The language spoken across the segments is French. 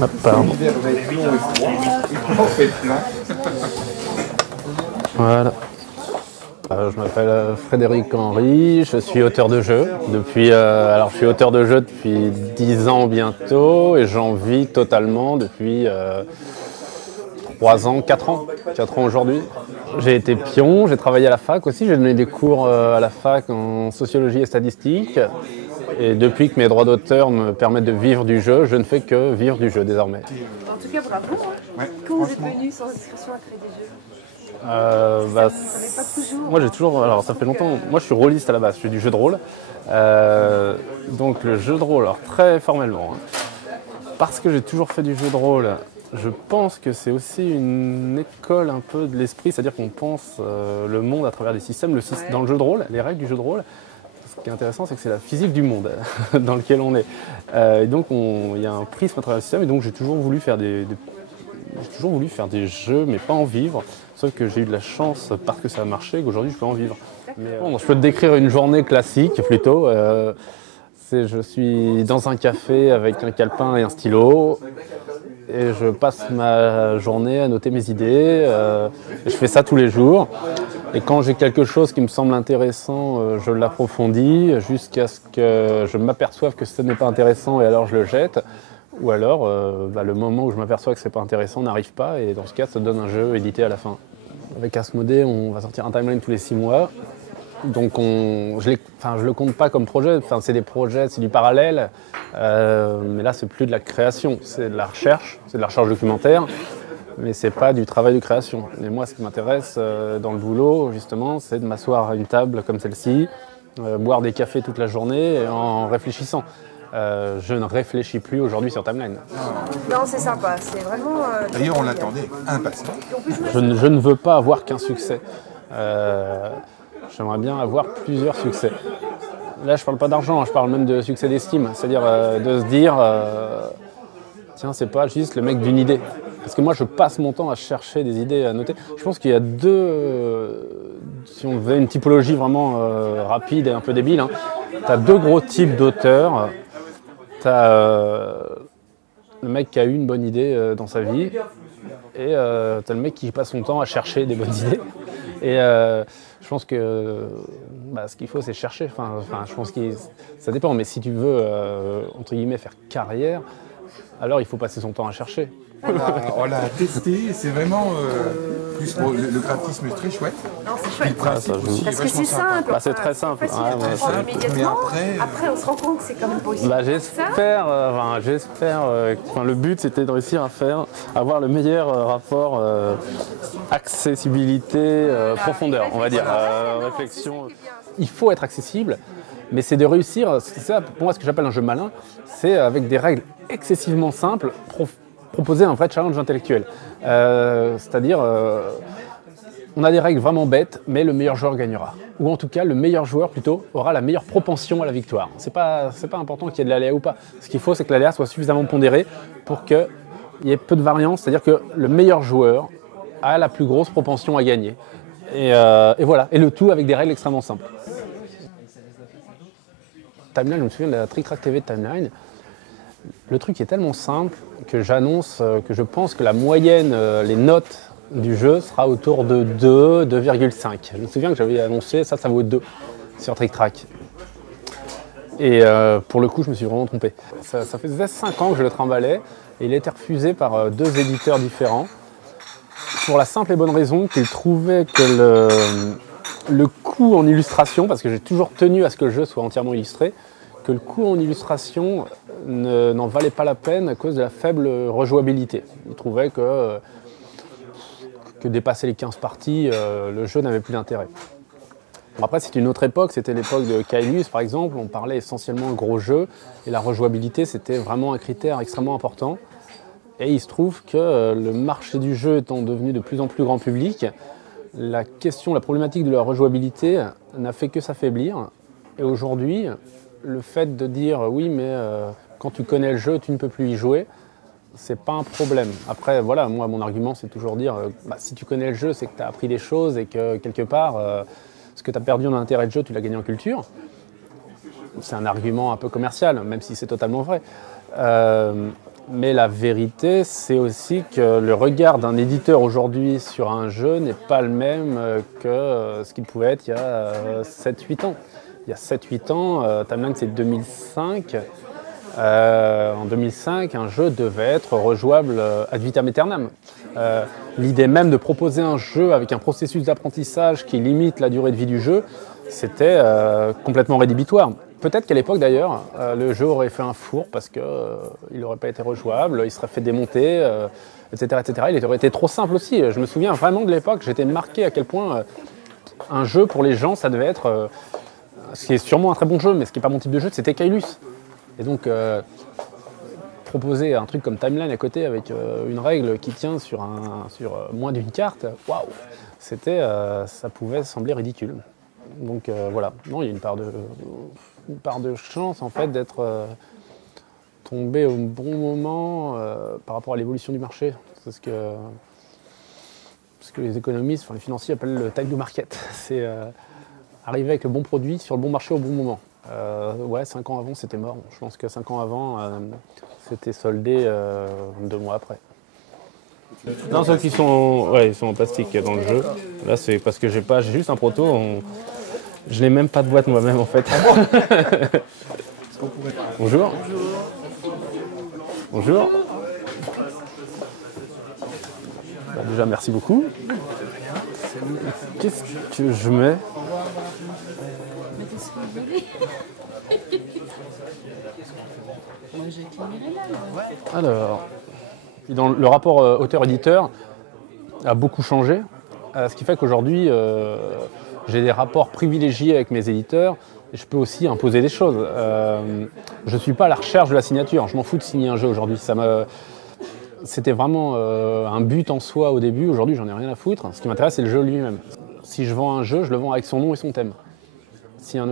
Ah, pardon. Voilà. Je m'appelle Frédéric Henry, je suis auteur de jeux depuis, alors je suis auteur de jeux depuis 10 ans bientôt et j'en vis totalement depuis 3 ans, 4 ans, 4 ans aujourd'hui. J'ai été pion, j'ai travaillé à la fac aussi, j'ai donné des cours à la fac en sociologie et statistique. Et depuis que mes droits d'auteur me permettent de vivre du jeu, je ne fais que vivre du jeu désormais. En tout cas, bravo. Hein. Ouais, Quand vous êtes venu sans discrétion à créer des jeux? Pas toujours. Moi j'ai toujours, alors ça fait longtemps, moi je suis rôliste à la base, je fais du jeu de rôle. Donc le jeu de rôle, alors très formellement, hein, parce que j'ai toujours fait du jeu de rôle, je pense que c'est aussi une école un peu de l'esprit, c'est-à-dire qu'on pense le monde à travers des systèmes, dans le jeu de rôle, les règles du jeu de rôle. Ce qui est intéressant, c'est que c'est la physique du monde dans lequel on est. Et donc il y a un prisme à travers le système, et donc j'ai toujours voulu faire des jeux, mais pas en vivre. Sauf que j'ai eu de la chance, parce que ça a marché, qu'aujourd'hui je peux en vivre. Je peux te décrire une journée classique plutôt. Je suis dans un café avec un calepin et un stylo. Et je passe ma journée à noter mes idées. Je fais ça tous les jours. Et quand j'ai quelque chose qui me semble intéressant, je l'approfondis jusqu'à ce que je m'aperçoive que ce n'est pas intéressant et alors je le jette. Ou alors, le moment où je m'aperçois que c'est pas intéressant n'arrive pas et dans ce cas, ça donne un jeu édité à la fin. Avec Asmodée, on va sortir un timeline tous les 6 mois. Donc je le compte pas comme projet, c'est des projets, c'est du parallèle. Mais là, c'est plus de la création, c'est de la recherche documentaire. Mais c'est pas du travail de création. Et moi, ce qui m'intéresse dans le boulot, justement, c'est de m'asseoir à une table comme celle-ci, boire des cafés toute la journée en réfléchissant. Je ne réfléchis plus aujourd'hui sur Timeline. Non, c'est sympa, c'est vraiment... D'ailleurs, on l'attendait impatient. Je ne veux pas avoir qu'un succès. J'aimerais bien avoir plusieurs succès. Là, je parle pas d'argent, je parle même de succès d'estime. C'est-à-dire de se dire, tiens, c'est pas juste le mec d'une idée. Parce que moi, je passe mon temps à chercher des idées, à noter. Je pense qu'il y a si on faisait une typologie vraiment rapide et un peu débile, hein, tu as 2 gros types d'auteurs. Tu as le mec qui a eu une bonne idée dans sa vie et tu as le mec qui passe son temps à chercher des bonnes idées. Et je pense que ce qu'il faut, c'est chercher. Je pense que ça dépend, mais si tu veux, entre guillemets, faire carrière, alors il faut passer son temps à chercher. On l'a testé, c'est vraiment le graphisme est très chouette. Non, c'est chouette. Parce que c'est simple. C'est très simple. Mais après, on se rend compte que c'est quand même possible. J'espère. Le but, c'était de réussir à avoir le meilleur rapport accessibilité, profondeur, on va dire, réflexion. Il faut être accessible, mais c'est de réussir. C'est ça, pour moi, ce que j'appelle un jeu malin, c'est avec des règles excessivement simples. Proposer un vrai challenge intellectuel. C'est-à-dire, on a des règles vraiment bêtes, mais le meilleur joueur gagnera. Ou en tout cas, le meilleur joueur, plutôt, aura la meilleure propension à la victoire. C'est pas important qu'il y ait de l'aléa ou pas. Ce qu'il faut, c'est que l'aléa soit suffisamment pondéré pour qu'il y ait peu de variance. C'est-à-dire que le meilleur joueur a la plus grosse propension à gagner. Et voilà. Et le tout avec des règles extrêmement simples. Timeline, je me souviens de la Trick Track TV de Timeline. Le truc est tellement simple que j'annonce que je pense que la moyenne, les notes du jeu sera autour de 2, 2,5. Je me souviens que j'avais annoncé ça vaut 2 sur Trick Track. Et pour le coup, je me suis vraiment trompé. Ça faisait 5 ans que je le trimballais et il a été refusé par 2 éditeurs différents pour la simple et bonne raison qu'ils trouvaient que le coût en illustration, parce que j'ai toujours tenu à ce que le jeu soit entièrement illustré, que le coût en illustration n'en valait pas la peine à cause de la faible rejouabilité. Ils trouvaient que dépasser les 15 parties, le jeu n'avait plus d'intérêt. Bon, après, c'est une autre époque, c'était l'époque de Kaelus par exemple, on parlait essentiellement de gros jeux, et la rejouabilité c'était vraiment un critère extrêmement important. Et il se trouve que le marché du jeu étant devenu de plus en plus grand public, la problématique de la rejouabilité n'a fait que s'affaiblir. Et aujourd'hui, le fait de dire oui, mais quand tu connais le jeu, tu ne peux plus y jouer, c'est pas un problème. Après, voilà, moi, mon argument, c'est toujours dire si tu connais le jeu, c'est que tu as appris des choses et que quelque part, ce que tu as perdu en intérêt de jeu, tu l'as gagné en culture. C'est un argument un peu commercial, même si c'est totalement vrai. Mais la vérité, c'est aussi que le regard d'un éditeur aujourd'hui sur un jeu n'est pas le même que ce qu'il pouvait être il y a 7-8 ans. Il y a 7-8 ans, Timeline c'est 2005. En 2005, un jeu devait être rejouable ad vitam aeternam. L'idée même de proposer un jeu avec un processus d'apprentissage qui limite la durée de vie du jeu, c'était complètement rédhibitoire. Peut-être qu'à l'époque d'ailleurs, le jeu aurait fait un four parce qu'il n'aurait pas été rejouable, il serait fait démonter, etc., etc. Il aurait été trop simple aussi. Je me souviens vraiment de l'époque, j'étais marqué à quel point un jeu pour les gens, ça devait être, ce qui est sûrement un très bon jeu, mais ce qui n'est pas mon type de jeu, c'était Kailus. Et donc, proposer un truc comme Timeline à côté avec une règle qui tient sur moins d'une carte, waouh, ça pouvait sembler ridicule. Donc voilà, non, il y a une part de chance en fait d'être tombé au bon moment par rapport à l'évolution du marché. C'est ce que les économistes, enfin les financiers appellent le time to market. C'est arriver avec le bon produit sur le bon marché au bon moment. Ouais, 5 ans avant, c'était mort. Je pense que 5 ans avant, c'était soldé 2 mois après. Non, ceux qui sont, ils sont en plastique dans le jeu. Là, c'est parce que j'ai juste un proto. Je n'ai même pas de boîte moi-même en fait. Bonjour. Bonjour. Bah, déjà, merci beaucoup. Qu'est-ce que je mets? Mettez ce que vous voulez. Moi j'ai éclairé là. Alors, dans le rapport auteur-éditeur a beaucoup changé, ce qui fait qu'aujourd'hui, j'ai des rapports privilégiés avec mes éditeurs et je peux aussi imposer des choses. Je ne suis pas à la recherche de la signature, je m'en fous de signer un jeu aujourd'hui. C'était vraiment un but en soi au début, aujourd'hui j'en ai rien à foutre. Ce qui m'intéresse c'est le jeu lui-même. Si je vends un jeu, je le vends avec son nom et son thème. Si un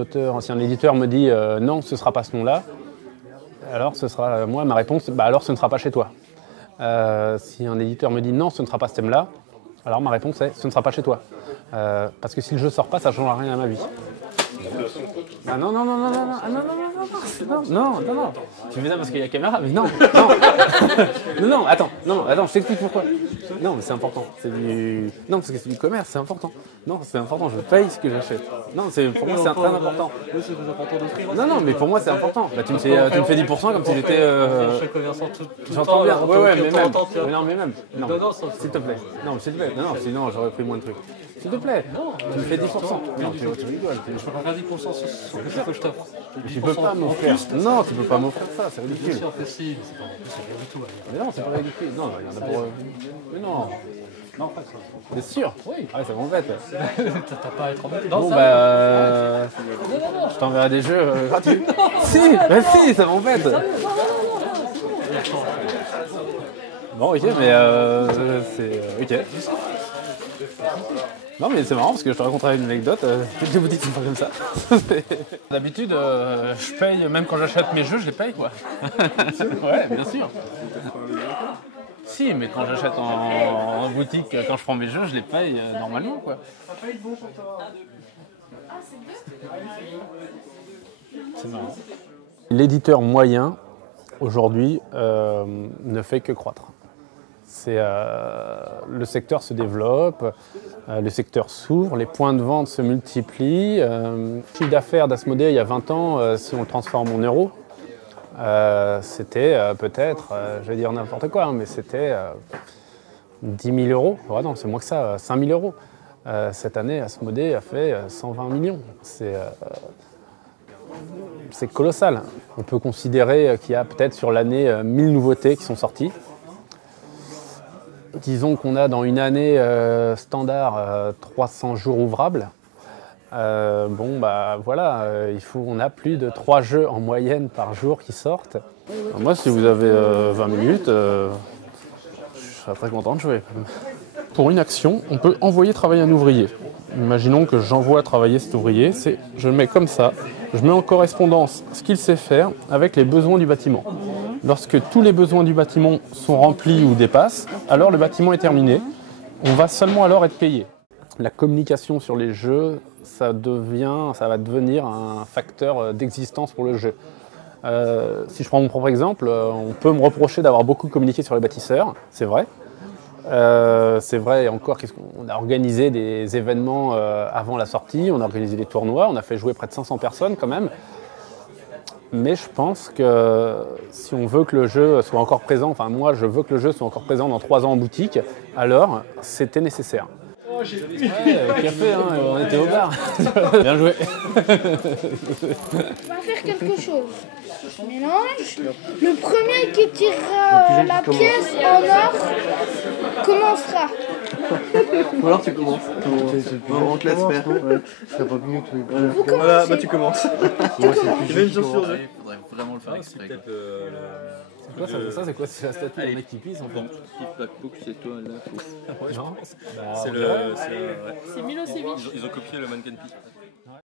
éditeur me dit non, ce ne sera pas ce nom-là, alors ce sera, moi ma réponse, alors ce ne sera pas chez toi. Si un éditeur me dit non, ce ne sera pas ce thème-là, alors ma réponse est ce ne sera pas chez toi. Parce que si le jeu ne sort pas, ça ne changera rien à ma vie. Ah non, non. Tu fais ça parce qu'il y a caméra, mais non. Attends, je t'explique pourquoi. Non, mais c'est important. Non, parce que c'est du commerce, c'est important. Non, c'est important, je paye ce que j'achète. Non, pour moi, c'est très important. Non, mais pour moi, c'est important. Bah, tu me fais 10% comme si j'étais. J'entends bien. Ouais, mais même. Non, s'il te plaît. Non, s'il te plaît. Non, sinon, j'aurais pris moins de trucs. S'il te plaît, tu me fais 10%. Non, tu rigoles. Je peux pas faire 10% sur ce que je t'offre. Tu peux pas m'offrir. Non, tu peux pas m'offrir ça, c'est ridicule. Bien sûr que si, c'est pas rien du tout. Mais non, c'est pas ridicule. Non, il y en a pour. Mais non. Non, pas ça. T'es sûr? Oui. Ah, ça m'embête. T'as pas à être embêté. Bon, je t'enverrai des jeux gratuits. Si, ça m'embête. Bon, ok, mais c'est. Ok. Non mais c'est marrant parce que je te raconterai une anecdote, toutes les boutiques sont pas comme ça. D'habitude, je paye, même quand j'achète mes jeux, je les paye quoi. Ouais, bien sûr. Si, mais quand j'achète en boutique, quand je prends mes jeux, je les paye normalement quoi. C'est marrant. L'éditeur moyen, aujourd'hui, ne fait que croître. Le secteur se développe, le secteur s'ouvre, les points de vente se multiplient. Le chiffre d'affaires d'Asmodée il y a 20 ans, si on le transforme en euros, c'était peut-être, je vais dire n'importe quoi, mais c'était 10 000 euros. Ouais, non, c'est moins que ça, 5 000 euros. Cette année, Asmodée a fait 120 millions. C'est colossal. On peut considérer qu'il y a peut-être sur l'année 1000 nouveautés qui sont sorties. Disons qu'on a dans une année standard 300 jours ouvrables. Voilà, on a plus de 3 jeux en moyenne par jour qui sortent. Alors moi, si vous avez 20 minutes, je serais très content de jouer. Pour une action, on peut envoyer travailler un ouvrier. Imaginons que j'envoie travailler cet ouvrier, je le mets comme ça, je mets en correspondance ce qu'il sait faire avec les besoins du bâtiment. Lorsque tous les besoins du bâtiment sont remplis ou dépassent, alors le bâtiment est terminé. On va seulement alors être payé. La communication sur les jeux, ça va devenir un facteur d'existence pour le jeu. Si je prends mon propre exemple, on peut me reprocher d'avoir beaucoup communiqué sur les bâtisseurs, c'est vrai. C'est vrai, et encore, on a organisé des événements avant la sortie, on a organisé des tournois, on a fait jouer près de 500 personnes quand même. Mais je pense que si on veut que le jeu soit encore présent, enfin moi je veux que le jeu soit encore présent dans 3 ans en boutique, alors c'était nécessaire. Ouais, café, hein, on était au bar. Bien joué. On va faire quelque chose. Je mélange. Le premier qui tirera la pièce en or commencera. Ou alors tu commences. On te laisse faire. Vous commencez. Voilà, bah tu commences. Tu fais une chance sur deux. Il faudrait vraiment le faire exprès. C'est quoi ça, c'est quoi? C'est la statue d'un mec qui pisse en fait. Pif pac pouf, c'est toi là. Non. C'est Bah, le. on dirait. C'est C'est Milosevic. Ils ont copié le mannequin Pi.